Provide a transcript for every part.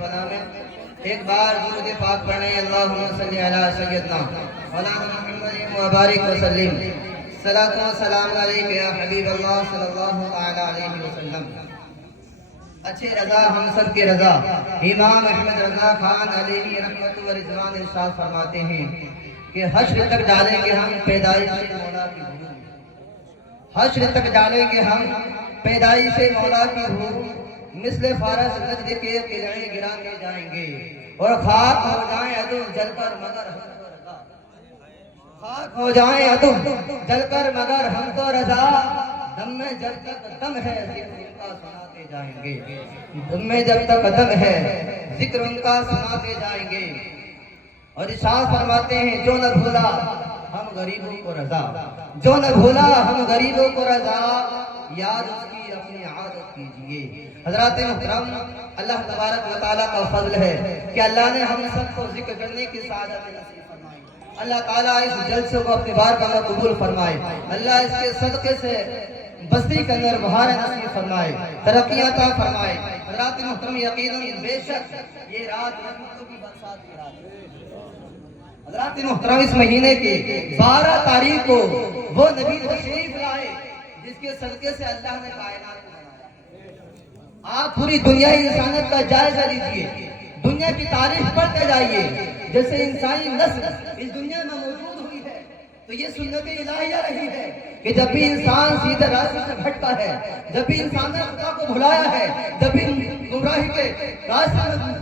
ایک بار درود پاک پڑھیں اللہم صلی علی سیدنا مولانا محمد مبارک وسلم صلاۃ و سلام علیک یا حبیب اللہ صلی اللہ تعالی علیہ وسلم۔ اچھے رضا ہم سب کے رضا امام احمد رضا خان علیہ رحمت و رضوان ارشاد فرماتے ہیں کہ حشر تک ڈالیں گے ہم پیدائش مولا کی بھوک، حشر تک ڈالیں گے ہم پیدائش مولا کی بھوک، مثل فارس نجد کے قلعے گرانے جائیں گے اور خاک ہو جائیں عدو جل کر مگر ہم کو رضا، خاک ہو جائیں عدو جل کر مگر ہم کو رضا، دم میں جب تک دم ہے ذکر ان کا سناتے جائیں گے، دم میں جب تک دم ہے ذکر ان کا سناتے جائیں گے۔ اور ارشاد فرماتے ہیں جو نہ بھولا ہم غریبوں کو رضا، جو نہ بھولا ہم غریبوں کو رضا، یاد اس کی اپنی عادت کیجئے۔ حضرات محترم، اللہ تبارک و تعالیٰ کا فضل ہے کہ اللہ نے ہم سب کو ذکر کرنے کی سعادت نصیب فرمائی۔ اللہ تعالیٰ اس جلسے کو اپنی بارگاہ میں قبول فرمائے، اللہ اس کے صدقے سے بستی کے اندر بہار نصیب فرمائے، ترقی عطا فرمائے۔ حضرات محترم، یقیناً بے شک یہ رات رحمتوں کی برسات کی رات ہے۔ حضرات محترم، اس مہینے کی 12 تاریخ کو وہ نبی تشریف لائے جس کے صدقے سے اللہ نے کائنات کو بنایا۔ آپ پوری دنیا انسانیت کا جائزہ لیجئے، دنیا کی تاریخ پڑھتے جائیے، جیسے انسانی نسل اس دنیا میں موجود ہوئی ہے تو یہ سنت الہیہ رہی ہے کہ جب بھی انسان سیدھے راستے سے بھٹکا ہے، جب بھی انسان نے خدا کو بھلایا ہے، جب بھی گمراہی کے راستے میں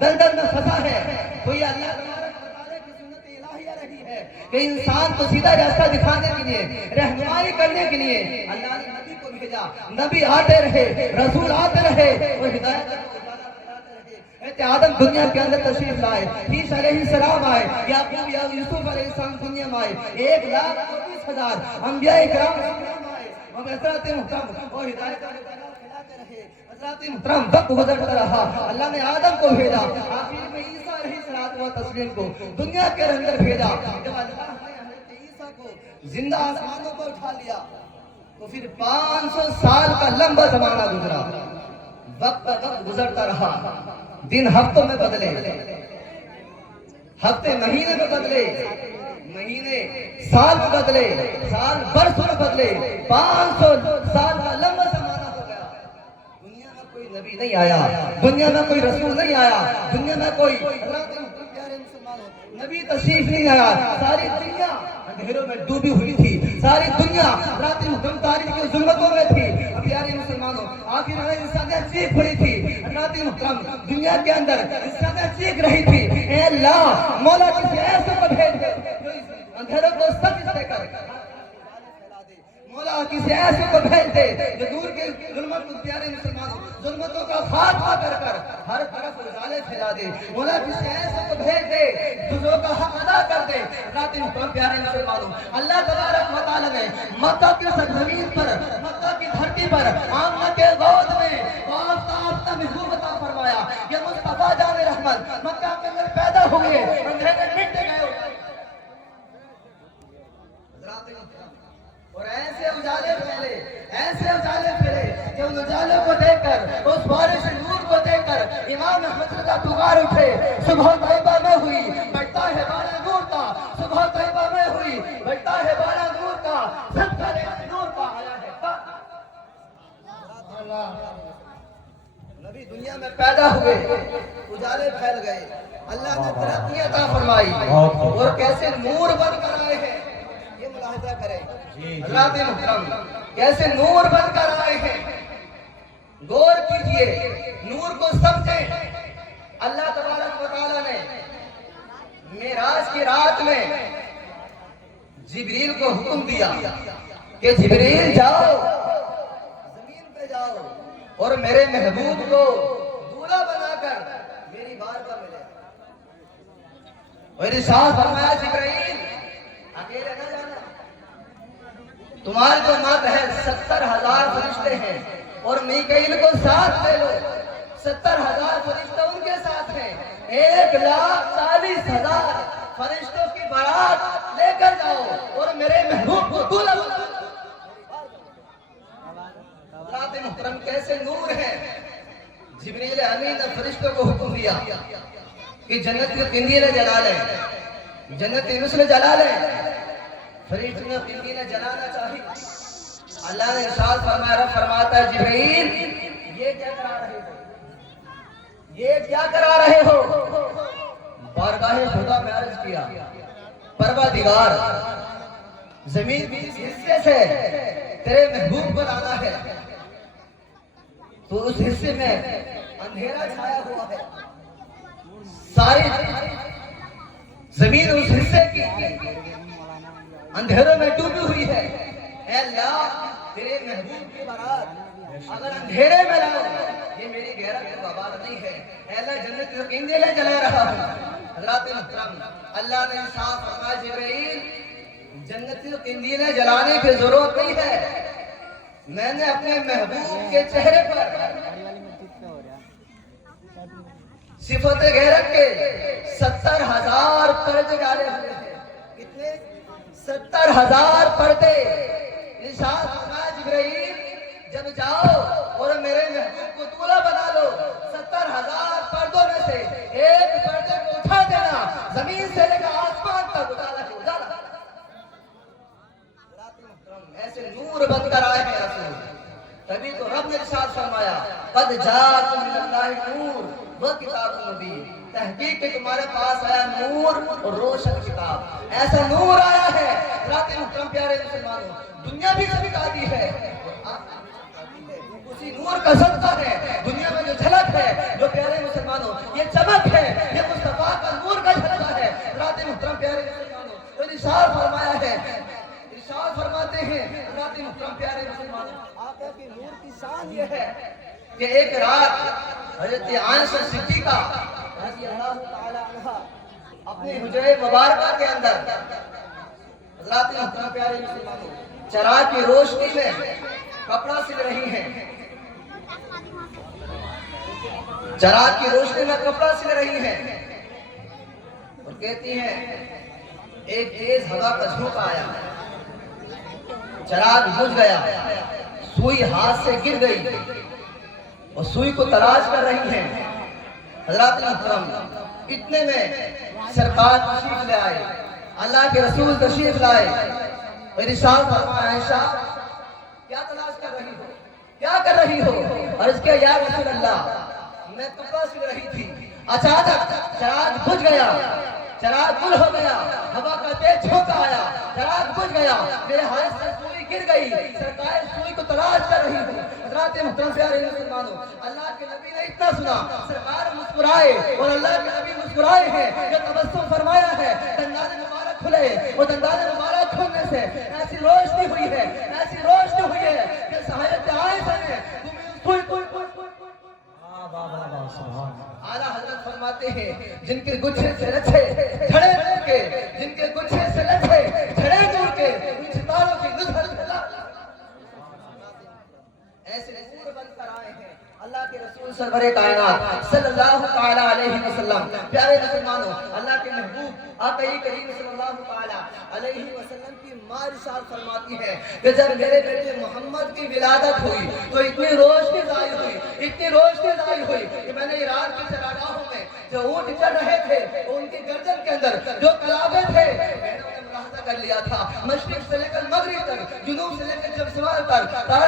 دلدل میں پھنسا ہے تو یہ اللہ تعالیٰ کی سنت الہیہ رہی ہے کہ انسان کو سیدھا راستہ دکھانے کے لیے، رہنمائی کرنے کے لیے اللہ نے نبی کو بھیجا۔ نبی آتے رہے، رسول آتے رہے، وہ ہدایت آدم دنیا کے اندر تشریف لائے، عیسیٰ علیہ السلام آئے، یعقوب یا یوسف علیہ السلام دنیا میں آئے، 1,24,000 انبیاء کرام دنیا میں آئے، اور حضرات محترم وہ ہدایت کھلاتے رہے۔ حضرات محترم، وقت گزرتا رہا، اللہ نے آدم کو بھیجا، آخر میں عیسیٰ علیہ السلام کو دنیا کے اندر بھیجا۔ جب اللہ نے حضرت عیسیٰ کو زندہ آسمانوں پر اٹھا لیا تو پھر 500 سال کا لمبا زمانہ گزرا، وقت گزرتا رہا، دن ہفتوں میں بدلے، ہفتے مہینے میں بدلے، مہینے سال میں بدلے، سال برسوں میں بدلے، 500 سال کا لمبا زمانہ ہو گیا۔ دنیا میں کوئی نبی نہیں آیا، دنیا میں کوئی رسول نہیں آیا، دنیا میں کوئی نبی تشریف نہیں آیا، ساری دنیا اندھیروں میں ڈوبی ہوئی تھی، ساری دنیا رات محکم تاریخ کی ظلمتوں میں تھی۔ پیارے مسلمانوں، آخر میں انسانیت چیخ پڑی تھی، رات محکم دنیا کے اندر انسانیت چیخ رہی تھی، اے اللہ مولا کسی ایسے کو بھیج دے جو اندھیروں کو سچ دے کر، مولا کسی ایسے کو بھیج دے جو دور کے ظلمت کو، پیارے مسلمانوں، ظلمتوں کا خاتمہ کر کر ہر طرف اجالے پھیلا دے، مولا کسی ایسے کو بھیج دے جو لوگوں کا حق ادا کر دے۔ رات محترم، پیارے مسلمانوں، اللہ تبارک و تعالیٰ نے مکہ کی سرزمین پر، مکہ کی دھرتی پر، آمنہ کے گود میں آفتہ محبوب عطا فرمایا۔ یہ مصطفیٰ جان رحمت مکہ کے اندر پیدا ہوئے، اندھیرے مٹ گئے اور ایسے اجالے پھیلے، ایسے اجالے پھیلے کہ ان اجالے کو دیکھ کر، اس بارش نور کو دیکھ کر امام احمد رضا پکار اٹھے، صبح طیبہ میں ہوئی بڑھتا ہے بارہ نور کا، صبح طیبہ میں ہوئی بڑھتا ہے بارہ نور کا، صدقہ نور کا آیا ہے۔ نبی دنیا میں پیدا ہوئے، اجالے پھیل گئے، اللہ نے ترقی عطا فرمائی اور کیسے نور بن کر آئے ہیں یہ ملاحظہ کریں۔ حضرات محترم، کیسے نور بن کر آئے ہیں، غور کیجئے، نور کو سمجھیں۔ اللہ تبارک و تعالیٰ نے معراج کی رات میں جبریل کو حکم دیا کہ جبریل جاؤ، زمین پہ جاؤ اور میرے محبوب کو دولہا بنا کر میری بارگاہ میں لے۔ اور ارشاد فرمایا جبریل اکیلے نہ جانا، تمہاری جو مت ہے 70,000 فرشتے ہیں اور میکائیل کو ساتھ لے لو، 70,000 فرشتے ان کے ساتھ ہیں، 1,40,000 فرشتوں کی بارات لے کر جاؤ اور میرے محبوب کو دولہا بنا۔ حضرات محترم، کیسے نور ہے، جبریل امین نے فرشتوں کو حکم دیا کہ جنت کے قندیل جلا لیں، جنت کی مثل جلا لیں۔ فرشتوں نے قندیل جلانا چاہی، اللہ نے ارشاد فرمایا، رب فرماتا ہے جبریل یہ کیا کرا رہے ہو، یہ کیا کرا رہے ہو؟ بارگاہ خدا میں عرض کیا، پروردگار زمین کی اس حصے سے تیرے محبوب کو لانا ہے تو اس حصے میں اندھیرا چھایا ہوا ہے، ساری زمین اس حصے کی اندھیروں میں ڈوبی ہوئی ہے۔ اے اللہ تیرے محبوب کی برات اگر اندھیرے میں لاؤ، یہ میری غیرت کی بابار نہیں ہے۔ اے اللہ جنت کے قندیلیں جلا رہا ہوں۔ حضرات محترم، اللہ نے ارشاد فرمایا جبرائیل جنت کے قندیلیں جلانے کی ضرورت نہیں ہے، میں نے اپنے محبوب کے چہرے پر صفت غیرت کے 70,000 پردے ڈالے ہوئے ہیں۔ کتنے؟ 70,000 پردے۔ ارشاد فرمایا جبرائیل جب جاؤ اور میرے محبوب کو دولہا بنا لو، 70,000 پردوں میں سے ایک پردے کو اٹھا دینا، زمین سے لے کر آسمان تک اجالا ہی اجالا۔ ایسے نور بن کر آئے ہیں رسول، تبھی تو رب نے ارشاد فرمایا قد جاءکم من اللہ نور وکتاب مبین، تحقیق کہ تمہارے پاس آیا نور اور روشن کتاب۔ ایسا نور آیا ہے حضرات محترم پیارے مسلمانوں، دنیا بھی چمکاتی ہے اسی نور کا صدقہ ہے۔ دنیا میں جو جھلک ہے جو پیارے مسلمانوں یہ چمک ہے، یہ مصطفیٰ کا نور کا جھلکا ہے۔ حضرات محترم پیارے مسلمانوں ارشاد فرمایا ہے، ارشاد فرماتے ہیں حضرات محترم پیارے مسلمانوں، آقا کی نور کی شان یہ ہے کہ ایک رات حضرت عائشہ صدیقہ رضی اللہ تعالی عنہا اپنے حجرے مبارکہ کے اندر حضرات محترم پیارے مسلمانوں چراغ کی روشنی میں کپڑا سل رہی ہیں، چراغ کی روشنی میں کپڑا سل رہی ہیں اور کہتی ہیں ایک تیز ہوا کا جھونکا آیا، چراغ بجھ گیا، سوئی ہاتھ سے گر گئی اور سوئی کو تلاش کر رہی ہیں۔ حضرات محترم اتنے میں سرکار تشریف لے آئے، اللہ کے رسول تشریف لائے اور ارشاد فرمایا عائشہ کیا تلاش کر رہی ہو، کیا کر رہی ہو؟ عرض کیا یا رسول اللہ میں کپڑا سل رہی تھی، اچانک چراغ بجھ گیا، چراغ گل ہو گیا، ہوا کا تیز جھونکا آیا، چراغ بجھ گیا، میرے ہاتھ سے سوئی گر گئی، سرکار سوئی کو تلاش کر رہی تھی۔ حضرات محترم پیارے مسلمانوں اللہ کے نبی نے اتنا سنا، سرکار مسکرائے اور اللہ کے نبی مسکرائے ہیں، جو تبسم فرمایا ہے، دندان مبارک کھلے اور دندان مبارک کھلنے سے ایسی روشنی ہوئی ہے، ایسی روشنی ہوئی ہے کہ سہایت عائشہ نے سوئی کو اعلیٰ حضرت فرماتے ہیں جن کے گچھے سے لچھے جھڑے نور کے، جن کے گچھے سے لچھے جھڑے نور کے، ان ستاروں کی نظر پھیلا ایسے نور بن کر آئے ہیں اللہ کے رسول سرور کائنات صلی اللہ تعالی علیہ وسلم۔ پیارے مسلمانوں اللہ کے محبوب آقا کریم صلی اللہ تعالی علیہ وسلم کی ماں ارشاد فرماتی ہے کہ جب میرے بیٹے محمد کی ولادت ہوئی تو اتنی روشنی ظاہر ہوئی، اتنی روشنی ظاہر ہوئی کہ میں نے ایران کی چراگاہوں میں جو اونٹ چڑھ رہے تھے ان کی گردن کے اندر جو کلابے تھے میں نے انہیں ملاحظہ کر لیا تھا، مشرق سے لے کر مغرب تک، جنوب سے لے کر جنوب تک،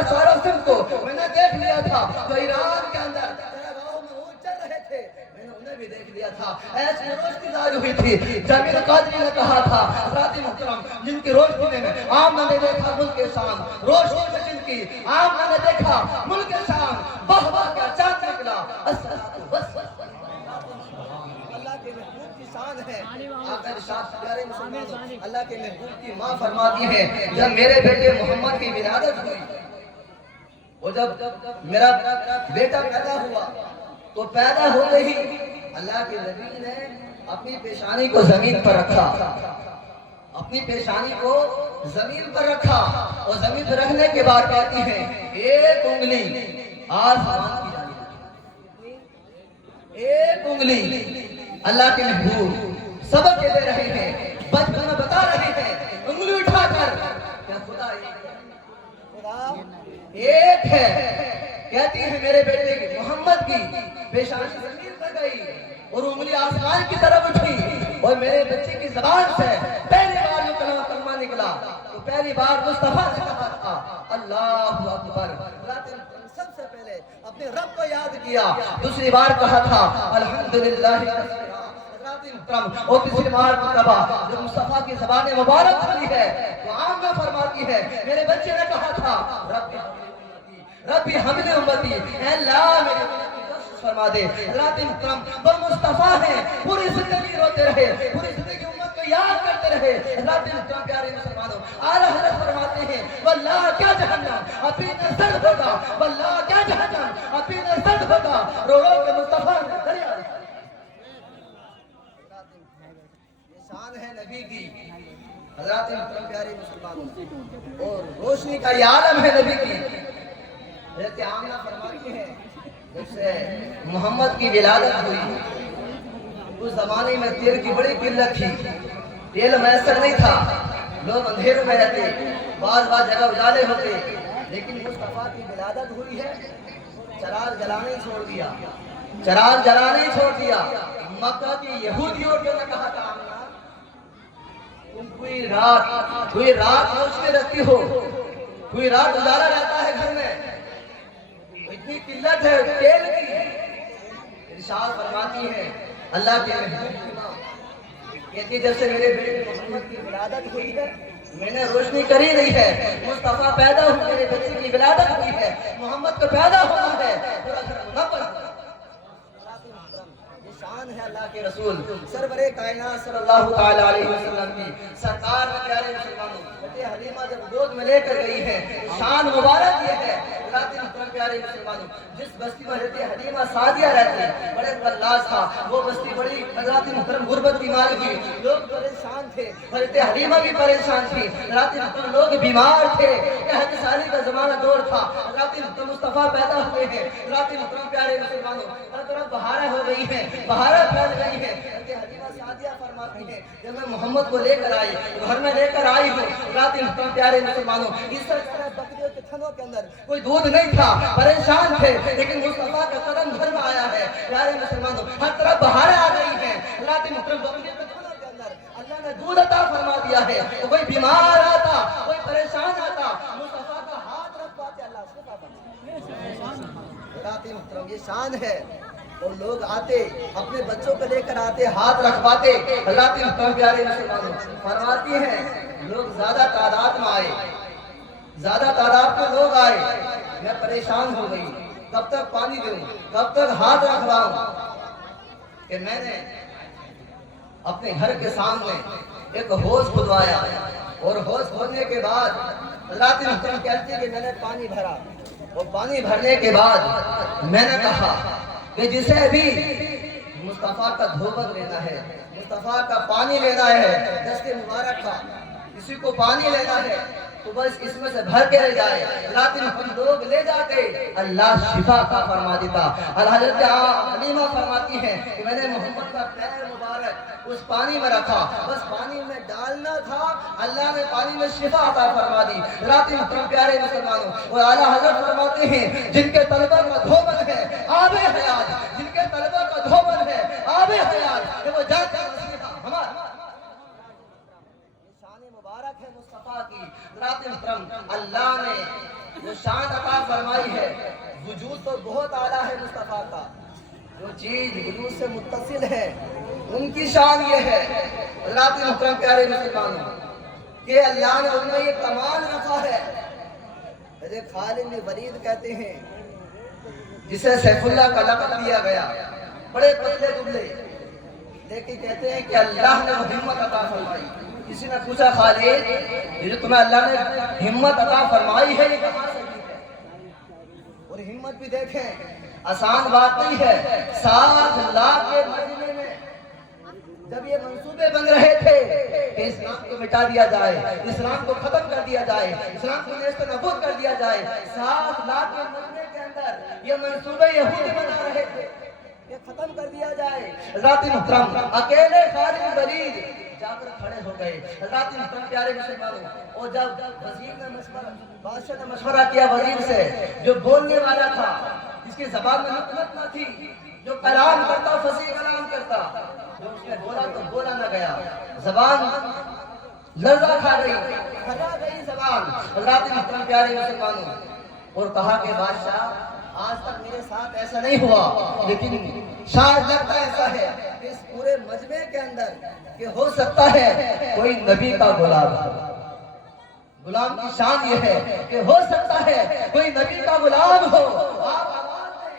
سارا سم کو میں نے دیکھ لیا تھا، تو ایران کے اندر چراگاہوں میں اونٹ چڑھ رہے تھے میں نے انہیں بھی دیکھ لیا تھا، ایسی روشنی ظاہر ہوئی تھی۔ جابر قادری نے کہا تھا حضرات محترم جن کی روشنی میں عام نے دیکھا ملک شام، روشنی میں جن کی عام نے دیکھا ملک شام، واہ واہ کیا چاند نکلا، اللہ کے محبوب کی شان ہے۔ آقا ارشاد پیارے مسلمانوں اللہ کے محبوب کی ماں فرماتی ہے جب میرے بیٹے محمد کی ولادت ہوئی اور جب میرا بیٹا پیدا ہوا تو پیدا ہوتے ہی اللہ کے نبی نے اپنی پیشانی کو زمین پر رکھا، اپنی پیشانی کو زمین پر رکھا اور زمین پر رکھنے کے بعد کہتی ہیں ایک انگلی آسمان کی جانب، ایک انگلی اللہ کے محبوب سبق دے رہے ہیں، بچپن میں بتا رہے ہیں انگلی اٹھا کر کیا خدا ایک ہے کہتی ہے میرے بیٹے کی محمد کی پیشانی زمین پر گئی اور انگلی آسمان کی طرف اٹھی اور میرے بچے کی زبان سے پہلی بار جو کلمہ نکلا تو پہلی بار مصطفیٰ نے کہا تھا اللہ اکبر، سب سے پہلے اپنے رب کو یاد کیا، دوسری بار کہا تھا الحمدللہ، اور تیسری بار مرتبہ جب مصطفیٰ کی زبان مبارک کھلی ہے تو عام میں فرماتی ہے میرے بچے نے کہا تھا ربی حمل امتی، اے اللہ میری امت فرما دے۔ حضرات محترم وہ مصطفیٰ ہیں، پوری زندگی روتے رہے، پوری زندگی امت کو یاد کرتے رہے۔ حضرات محترم پیارے مسلمانوں، اعلیٰ حضرت فرماتے ہیں واللہ کیا جہنم ابھی نہ سرد ہوگا، واللہ کیا جہنم ابھی نہ سرد ہوگا، رو رو کے مصطفیٰ نے دریا۔ یہ شان ہے نبی کی حضرات محترم پیارے مسلمانوں، اور روشنی کا یہ عالم ہے نبی کی۔ حضرت آمنہ فرماتی ہیں جب سے محمد کی ولادت ہوئی اس زمانے میں تیل کی بڑی قلت تھی، تیل میسر نہیں تھا، لوگ اندھیروں میں رہتے، بعض جگہ اجالے ہوتے، لیکن مصطفیٰ کی ولادت ہوئی ہے، چراغ جلانا ہی چھوڑ دیا، چراغ جلانا ہی چھوڑ دیا۔ مکہ کی یہودیوں نے کہا تھا آمنہ تم کوئی رات روشنی رکھتی ہو، کوئی رات اجالا رہتا ہے گھر میں، اتنی قلت ہے تیل کی۔ ارشاد فرماتی ہے اللہ کے محبوب کی ماں کہتی جب سے میرے بیٹے محمد کی ولادت ہوئی ہے میں نے روشنی کری رہی ہے، مصطفیٰ پیدا ہوئے، میرے بچے کی ولادت ہوئی ہے، محمد کو پیدا ہونا ہے، پورا گھر منور۔ یہ شان ہے اللہ کے رسول سرور کائنات صلی اللہ تعالی علیہ وسلم کی سرکار میں۔ پیارے مسلمانوں، حلیمہ جب گود میں لے کر گئی ہے، شان مبارک یہ ہے۔ پیارے مسلمانوں، جس بستی میں حضرت حلیمہ سعدیہ رہتے بڑے فلاس تھا، وہ بستی بڑی حضرات محترم غربت بیماری ہوئی، لوگ پریشان تھے، حضرت حلیمہ بھی پریشان تھی، حضرات محترم لوگ بیمار تھے، قحط سالی کا زمانہ دور تھا، حضرات محترم مصطفیٰ پیدا ہوئے ہیں۔ حضرات محترم پیارے مسلمانوں، ہر طرف بہاریں ہو گئی ہیں، بہاریں پھیل گئی ہیں۔ حضرت حلیمہ سعدیہ فرماتی ہیں جب میں محمد کو لے کر آئی، گھر میں لے کر آئی ہوں، حضرات محترم پیارے مسلمانوں، اس طرح بکریوں کے تھنوں کے اندر کوئی دودھ نہیں تھا، پریشان تھے، لیکن مصطفیٰ کا قدم گھر میں آیا ہے۔ پیارے مسلمانوں، ہر طرف بہاریں آ گئی ہیں، حضرات محترم بکریوں کے تھنوں کے اندر اللہ نے دودھ عطا فرما دیا ہے۔ تو کوئی بیمار آتا، کوئی پریشان آتا، مصطفیٰ کا ہاتھ رکھ پاتے، اللہ شفا بخشے۔ حضرات محترم یہ شان ہے، اور لوگ آتے اپنے بچوں کو لے کر آتے، ہاتھ رکھ پاتے۔ حضرات محترم پیارے مسلمانوں فرماتی ہیں لوگ زیادہ تعداد میں آئے، زیادہ تعداد میں لوگ آئے، میں پریشان ہو گئی، کب تک پانی دوں، کب تک ہاتھ رکھواؤں، کہ میں نے اپنے گھر کے سامنے ایک حوض کھدوایا، اور حوض کھودنے کے بعد حضرات محترم کہتے ہیں کہ میں نے پانی بھرا، اور پانی بھرنے کے بعد میں نے کہا کہ جسے بھی مصطفیٰ کا دھوبر لینا ہے، مصطفیٰ کا پانی لینا ہے، دست مبارک کا کسی کو پانی لینا ہے تو بس اس میں سے بھر کے لے جائے۔ رات میں ہم لوگ لے جاتے، اللہ شفا کا فرما دیتا۔ حضرت حلیمہ فرماتی ہیں کہ میں نے محمد کا پیر مبارک اس پانی میں رکھا، بس پانی میں ڈالنا تھا، اللہ نے پانی میں شفا عطا فرما دی۔ رات محترم پیارے مسلمانوں، اور اعلیٰ حضرت فرماتے ہیں جن کے طلبہ کا دھوبن ہے آب حیات، جن کے طلبہ کا دھوبن ہے آب حیات، کہ وہ جاتا ہمارا مبارک ہے مصطفیٰ کی۔ رات محترم اللہ نے وہ شان عطا فرمائی ہے، وجود تو بہت اعلیٰ ہے مصطفیٰ کا، جو چیز وجود سے متصل ہے ان کی شان یہ ہے۔ رات محترم پیارے مسلمانوں کہ اللہ نے ان میں یہ کمال رکھا ہے۔ حضرت خالد بن ولید کہتے ہیں جسے سیف اللہ کا لقب دیا گیا، بڑے پتلے دبلے، لیکن کہتے ہیں کہ اللہ نے وہ ہمت عطا فرمائی۔ کسی نے پوچھا خالد یہ جو تمہیں اللہ نے ہمت عطا فرمائی ہے یہ کہاں سے کی ہے؟ اور ہمت بھی دیکھیں آسان بات نہیں ہے۔ 7 لاکھ کے مدینے میں جب یہ منصوبے بن رہے تھے کہ اسلام کو مٹا دیا جائے، اسلام کو ختم کر دیا جائے، اسلام کو نیست و نابود کر دیا جائے، 7 لاکھ کے مدینے کے اندر یہ منصوبے یہودی بنا رہے تھے یہ ختم کر دیا جائے۔ حضرات محترم اکیلے خالد بن ولید جا کر کھڑے ہو گئے۔ حضرات محترم پیارے مسلمانوں، اور جب وزیر نے مشورہ، بادشاہ نے مشورہ کیا وزیر سے، جو بولنے والا تھا، جس کی زبان میں حکمت نہ تھی، جو کلام کرتا فصیح کلام کرتا، جو اس نے بولا تو بولا نہ گیا، زبان لرزہ کھا گئی، کھلا گئی زبان۔ حضرات محترم پیارے مسلمانوں، اور کہا کہ بادشاہ آج تک میرے ساتھ ایسا نہیں ہوا، لیکن شاید لگتا ایسا ہے کہ اس پورے مجمع کے اندر کہ ہو سکتا ہے کوئی نبی کا غلام ہو۔ غلام کی شان یہ ہے کہ ہو سکتا ہے کوئی نبی کا غلام ہو۔ آپ آواز دیں۔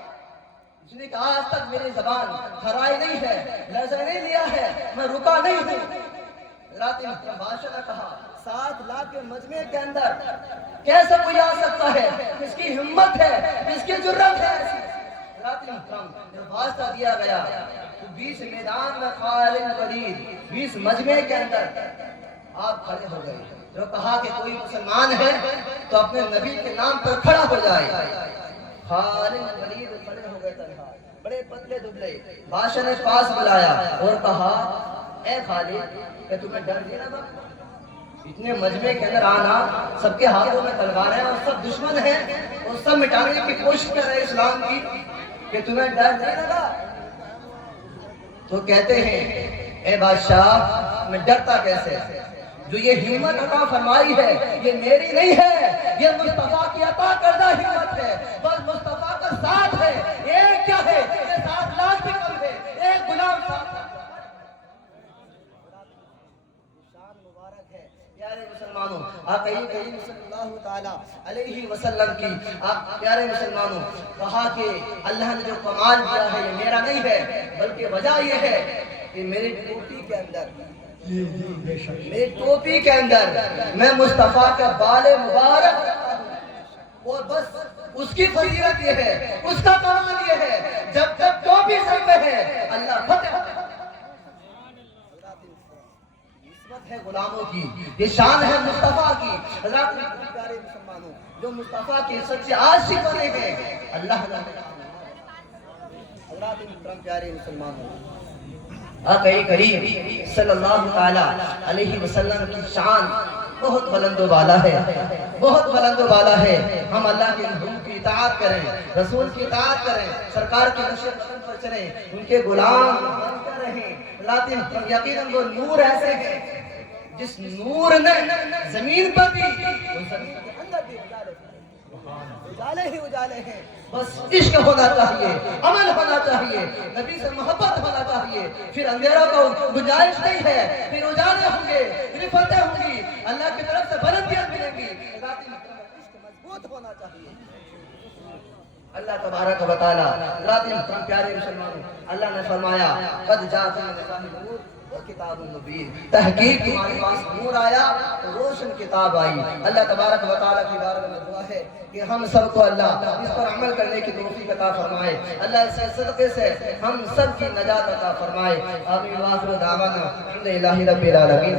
اس نے کہا آج تک میری زبان خرائی نہیں ہے، لرزہ نہیں لیا ہے، میں رکا نہیں ہوں۔ حضرات محترم، بادشاہ نے کہا 7 لاکھ کے مجمع کے اندر کیسے کوئی آ سکتا ہے؟ کس کی ہمت ہے، کس کی جرأت ہے ایسی؟ حضرات محترم، جب واسطہ دیا گیا تو 20 میدان میں خالد ولید، 20 مجمع کے اندر آپ کھڑے ہو گئے۔ جو کہا کہ کوئی مسلمان ہے تو اپنے نبی کے نام پر کھڑا ہو جائے۔ خالد ولید کھڑے ہو گئے تنہا، بڑے پتلے دبلے۔ بادشاہ نے پاس بلایا اور کہا اے خالد، کہ تمہیں ڈر نہیں لگا؟ اتنے مجمع کے اندر آنا، سب کے ہاتھوں میں تلوار ہے اور سب دشمن ہیں اور سب مٹانے کی کوشش کر رہے اسلام کی، کہ تمہیں ڈر نہیں لگا؟ تو کہتے ہیں اے بادشاہ، میں ڈرتا کیسے؟ جو یہ ہمت عطا فرمائی ہے یہ میری نہیں ہے، یہ مصطفیٰ کی عطا کردہ ہمت ہے۔ بس مصطفیٰ کا ساتھ ہے، ایک کیا ہے، یہ 7 لاکھ بھی کم ہے، ایک غلام ساتھ ہے۔ پیارے مسلمانوں، آقا کریم صلی اللہ تعالیٰ علیہ وسلم کی پیارے مسلمانوں کہا کہ اللہ نے جو کمال دیا ہے یہ میرا نہیں ہے، بلکہ وجہ یہ ہے کہ میری ٹوپی کے اندر، میری ٹوپی کے اندر میں مصطفیٰ کا بال مبارک، اور بس اس کی فضیلت یہ ہے، اس کا کمال یہ ہے، جب تک ٹوپی سر میں ہے اللہ فتح ہے غلاموں کی، یہ شان ہے مصطفیٰ کی۔ حضرات پیارے مسلمانوں، جو مصطفیٰ کی عزت سے عاشق بنے ہیں اللہ نے۔ حضرات محترم پیارے مسلمانوں، آقا کریم صلی اللہ تعالی علیہ وسلم کی شان بہت بلند و بالا ہے، بہت بلند و بالا ہے۔ ہم اللہ کے حکم کی اطاعت کریں، رسول کی اطاعت کریں، سرکار کے نقش قدم پر چلیں، ان کے غلام بن کر رہیں۔ حضرات یقیناً وہ نور ایسے ہیں جس نور نے زمین پر بھی، زمین کے اندر بھی اجالے ہی اجالے ہیں۔ بس عشق ہونا چاہیے، عمل ہونا چاہیے، نبی سے محبت ہونا چاہیے، پھر اندھیروں کو گنجائش نہیں ہے، پھر اجالے ہوں گے، پھر فتح ہوں گی، اللہ کی طرف سے بلندیاں ملیں گی۔ عشق مضبوط ہونا چاہیے۔ اللہ تبارک و تعالی، حضرات محترم پیارے مسلمانوں، اللہ نے فرمایا قد جاءکم من اللہ نور کتاب مبین، تحقیق تمہارے پاس نور آیا تو روشن کتاب آئی۔ اللہ تبارک و تعالیٰ کی بارگاہ میں دعا ہے کہ ہم سب کو اللہ اس پر عمل کرنے کی توفیق عطا فرمائے، اللہ اس صدقے سے ہم سب کی نجات عطا فرمائے۔ آمین۔ وآخر دعوانا الحمدللہ رب العالمین۔